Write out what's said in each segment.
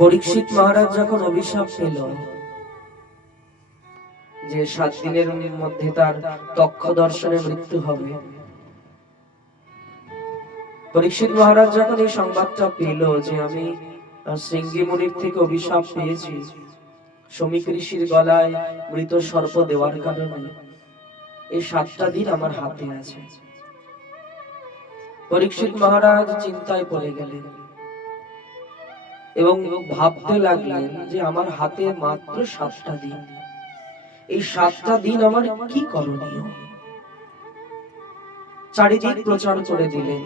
পরীক্ষিত মহারাজ যখন অভিশাপ পেল যে সাত দিনের মধ্যে তার তক্ষ দর্শনে মৃত্যু হবে, পরীক্ষিত মহারাজ যখন এই সংবাদটা পেল যে আমি শৃঙ্গি মুনির থেকে অভিশাপ পেয়েছি শ্রমিক ঋষির গলায় মৃত সর্প দেওয়ার কারণে এই সাতটা দিন আমার হাতে আছে। পরীক্ষিত মহারাজ চিন্তায় পড়ে গেলেন। এবং ভাবতে লাগলেন যে আমার হাতে মাত্র সাতটা দিন। এই সাতটা দিন আমার কি করণীয়? চারিদিক প্রচার করে দিলেন।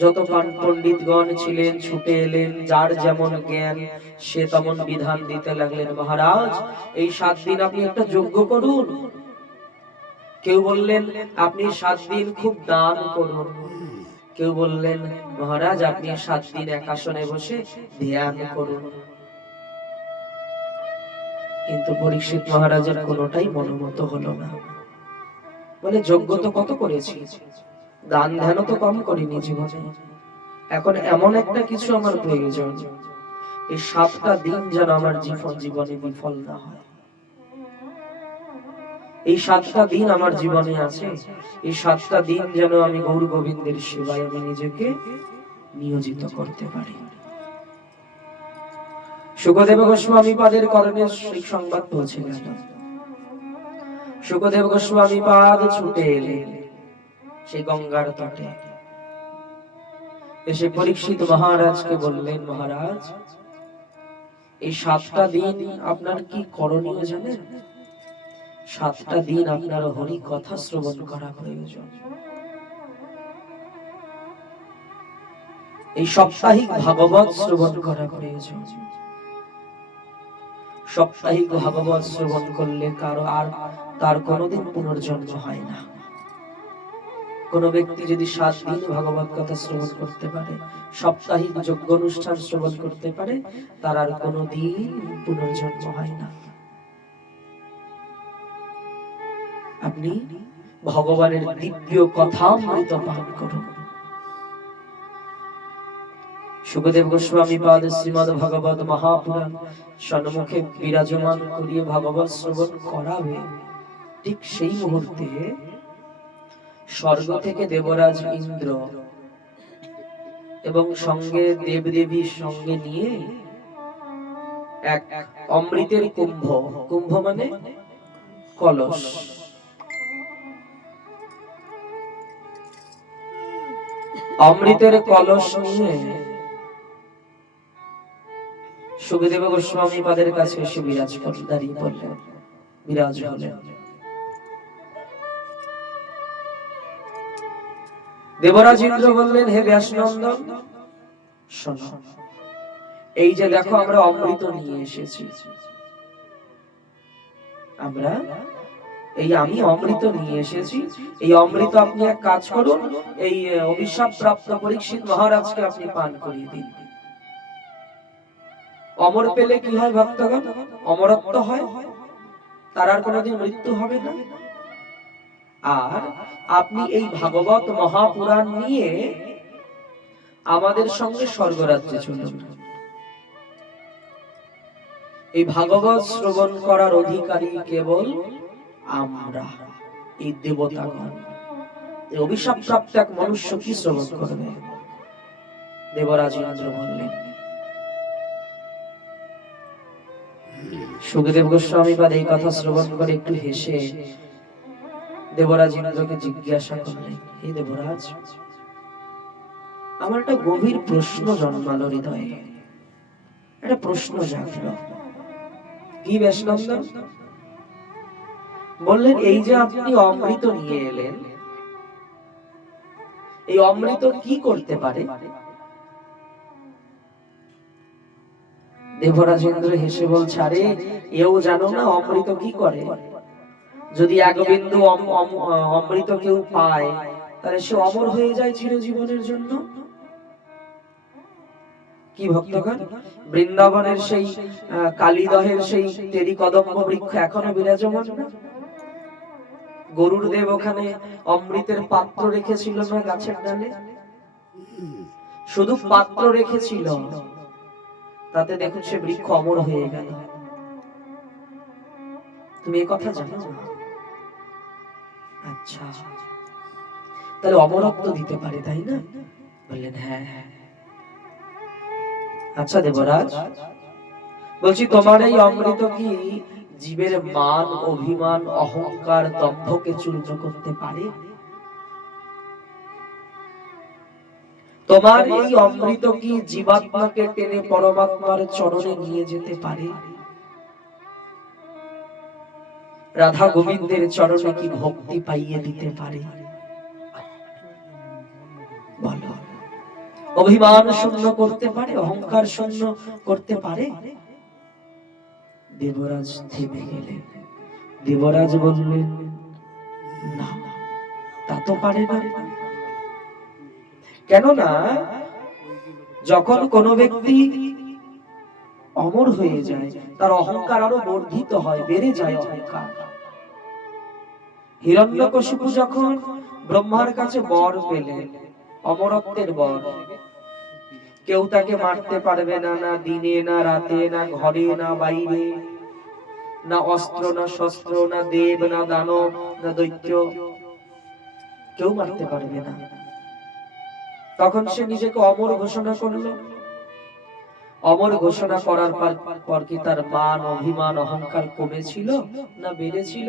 যত পণ্ডিতগণ ছিলেন ছুটে এলেন যার যেমন জ্ঞান সে তেমন বিধান দিতে লাগলেন। মহারাজ এই সাত দিন আপনি একটা যজ্ঞ করুন। কেউ বললেন আপনি সাত দিন খুব দান করুন। কেউ বললেন, মহারাজ, আপনি সাত দিন এক আসনে বসে ধ্যান করুন। কিন্তু পরীক্ষিত মহারাজের কোনোটাই মনোমত হলো না। বলে যোগ্য তো কত করেছি, দান ধ্যানও তো কম করিনি জীবনে। এখন এমন একটা কিছু আমার প্রয়োজন, এই সাতটা দিন যেন আমার জীবন জীবনে বিফল না হয়। এই সাতটা দিন আমার জীবনে আছে। এই সাতটা দিন যেন আমি গৌর গোবিন্দের সেবায় আমি নিজেকে নিয়োজিত করতে পারি। সুখদেব গোস্বামী পাদের করণে সেই সংবাদ পৌঁছে গেল সুখদেব গোস্বামী পাদ ছুটে এলেন সেই গঙ্গার তটে। এসে পরীক্ষিত মহারাজকে বললেন, মহারাজ, এই সাতটা দিন আপনার কি করণীয় জানেন? সাতটা দিন আপনার হরি কথা শ্রবণ করা প্রয়োজন। এই সাপ্তাহিক ভাগবত শ্রবণ করা প্রয়োজন। সাপ্তাহিক ভাগবত শ্রবণ করলে কারও আর তার কোনোদিন পুনর্জন্ম হয় না। কোন ব্যক্তি যদি সাত দিন ভাগবত কথা শ্রবণ করতে পারে, সাপ্তাহিক যজ্ঞ অনুষ্ঠান শ্রবণ করতে পারে, তার আর কোনোদিন পুনর্জন্ম হয় না। আপনি ভগবানের দিব্য কথা অমৃত পান করুন। সুখদেব গোস্বামী পাদ শ্রীমদ ভগবত মহাপুরাণ সন্মুখে বিরাজমান করিয়ে ভগবত শ্রবণ করাবে। ঠিক সেই মুহূর্তে স্বর্গ থেকে দেবরাজ ইন্দ্র এবং সঙ্গে দেবদেবীর সঙ্গে নিয়ে এক অমৃতের কুম্ভ কুম্ভ মানে কলস। অমৃতের কলস নিয়ে। সুখদেব গোস্বামী পাদের কাছে এসে বিরাজ করলেন দাঁড়িয়ে পড়লেন, বিরাজ হলেন। দেবরাজ ইন্দ্র বললেন, হে ব্যাসনন্দন, শোনো, এই যে দেখো আমরা অমৃত নিয়ে এসেছি। আমরা এই আমি অমৃত নিয়ে এসেছি। এই অমৃত আপনি এক কাজ করুন, এই অভিশাপ প্রাপ্ত পরীক্ষিত মহারাজকে আপনি পান করিয়ে দিন। অমর পেলে কি হয় ভক্তগণ? অমরত্ব হয়। তার আর কোনোদিন মৃত্যু হবে না। আর আপনি এই ভাগবত মহাপুরাণ নিয়ে আমাদের সঙ্গে স্বর্গরাজ্যে চলুন। এই ভাগবত শ্রবণ করার অধিকারী কেবল আমরা, এই দেবতাগণ। অভিশাপ প্রাপ্ত এক মনুষ্য কি শ্রবণ করবে? দেবরাজ ইন্দ্র বললেন, সুখদেব গোস্বামী বাদ এই কথা শ্রবণ করে একটু হেসে দেবরাজ ইন্দ্রকে জিজ্ঞাসা করলেন, হে দেবরাজ, আমার একটা গভীর প্রশ্ন জন্মালো হৃদয়ে। একটা প্রশ্ন জাগলো। কি ব্যাসনন্দন বললেন, এই যে আপনি অমৃত নিয়ে এলেন, এই অমৃত কি করতে পারে? দেবরাজেন্দ্র হেসে বলছে, আরে, এও জানো না অমৃত কি করে? যদি এক বিন্দু অম- অম- অমৃত কেউ পায়, তাহলে সে অমর হয়ে যায় চিরজীবনের জন্য? কি ভক্তগণ? বৃন্দাবনের সেই কালীদহের সেই তেরি কদম্ব বৃক্ষ এখনও বিরাজমান না? গরুর দেব ওখানে অমৃতের পাত্র রেখেছিল না গাছের ডালে? শুধু পাত্র রেখেছিল। তাতে দেখুন সে বৃক্ষ অমর হয়ে গেল। তুমি এ কথা জানো আচ্ছা। তাহলে অমরত্ব দিতে পারে, তাই না? বললেন হ্যাঁ হ্যাঁ। আচ্ছা দেবরাজ, বলছি, তোমার এই অমৃত কি জীবের মান, অভিমান, অহংকার দম্ভকে চূর্ণ করতে পারে? তোমার এই অমৃত কি জীবাত্মাকে টেনে পরমাত্মার চরণে নিয়ে যেতে পারে? রাধা গোবিন্দের চরণে কি ভক্তি পাইয়ে দিতে পারে? অভিমান শূন্য করতে পারে, অহংকার শূন্য করতে পারে? দেবরাজ থেমে গেলেন। দেবরাজ বললেন, না, তা তো পারে না। কেননা, যখন কোনো ব্যক্তি অমর হয়ে যায়, তার অহংকার আরও বর্ধিত হয়, বেড়ে যায় অহংকার। হিরণ্যকশিপু যখন ব্রহ্মার কাছে বর পেলেন, অমরত্বের বর কেউ তাকে মারতে পারবে না না দিনে, না রাতে, না ঘরে, না বাইরে। না অস্ত্র, না শস্ত্র, না দেব, না দানব, না দৈত্য। কেউ মারতে পারবে না। তখন সে নিজেকে অমর ঘোষণা করল। অমর ঘোষণা করার পর কি তার মান, অভিমান, অহংকার কমেছিল না বেড়েছিল?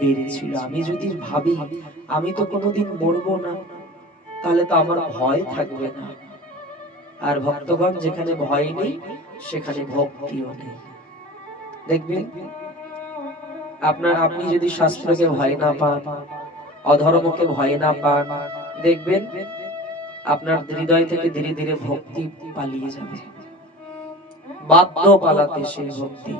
বেড়েছিল। আমি যদি ভাবি, আমি তো কোনোদিন মরবো না, তাহলে তো আমার ভয় থাকবে না। আর ভক্তগণ যেখানে ভয় নেই, সেখানে ভক্তিও নেই। দেখবেন, আপনার আপনি যদি শাস্ত্রকে ভয় না পান, অধর্মকে ভয় না পান, দেখবেন আপনার হৃদয় থেকে ধীরে ধীরে ভক্তি পালিয়ে যাবে। বাধ্য পালাতে সে ভক্তি।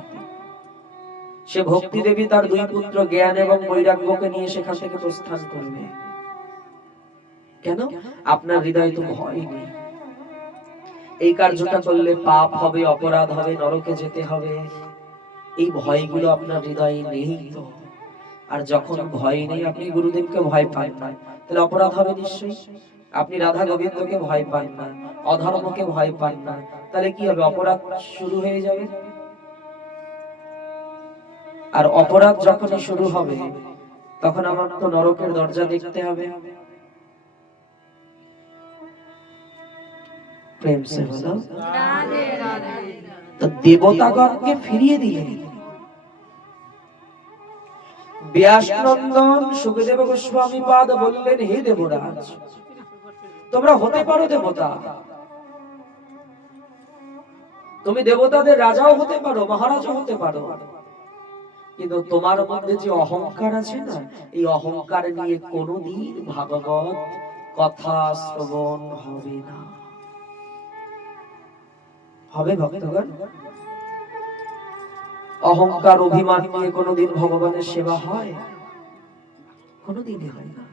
সে ভক্তি দেবী তার দুই পুত্র জ্ঞান এবং বৈরাগ্যকে নিয়ে সেখান থেকে প্রস্থান করবে। কেন? আপনার হৃদয় তো ভয় নেই। এই কার্যটা করলে পাপ হবে, অপরাধ হবে, নরকে যেতে হবে। এই ভয়গুলো আপনার হৃদয়ে নেই তো? আর যখন ভয় নেই, আপনি গুরুদেবকে ভয় পান না। তাহলে অপরাধ হবে নিশ্চয়ই। আপনি রাধা গোবিন্দকে ভয় পান না, অধর্মকে ভয় পান না। তাহলে কি হবে? অপরাধ শুরু হয়ে যাবে। আর অপরাধ যখনই শুরু হবে, তখন আমার তো নরকের দরজা দেখতে হবে। প্রেম সে বলো তো দেবতাগণকে ফিরিয়ে দিলেন। ব্যাসনন্দন সুখদেব গোস্বামী পাদ বললেন হে দেবরাজ তোমরা হতে পারো দেবতা। তুমি দেবতাদের রাজাও হতে পারো মহারাজও হতে পারো। কিন্তু তোমার মধ্যে যে অহংকার আছে না এই অহংকার নিয়ে কোনোদিন ভাগবত কথা শ্রবণ হবে না। হবে ভক্তগণ? অহংকার অভিমান নিয়ে কোনোদিন ভগবানের সেবা হয়? কোনোদিনই হয় না।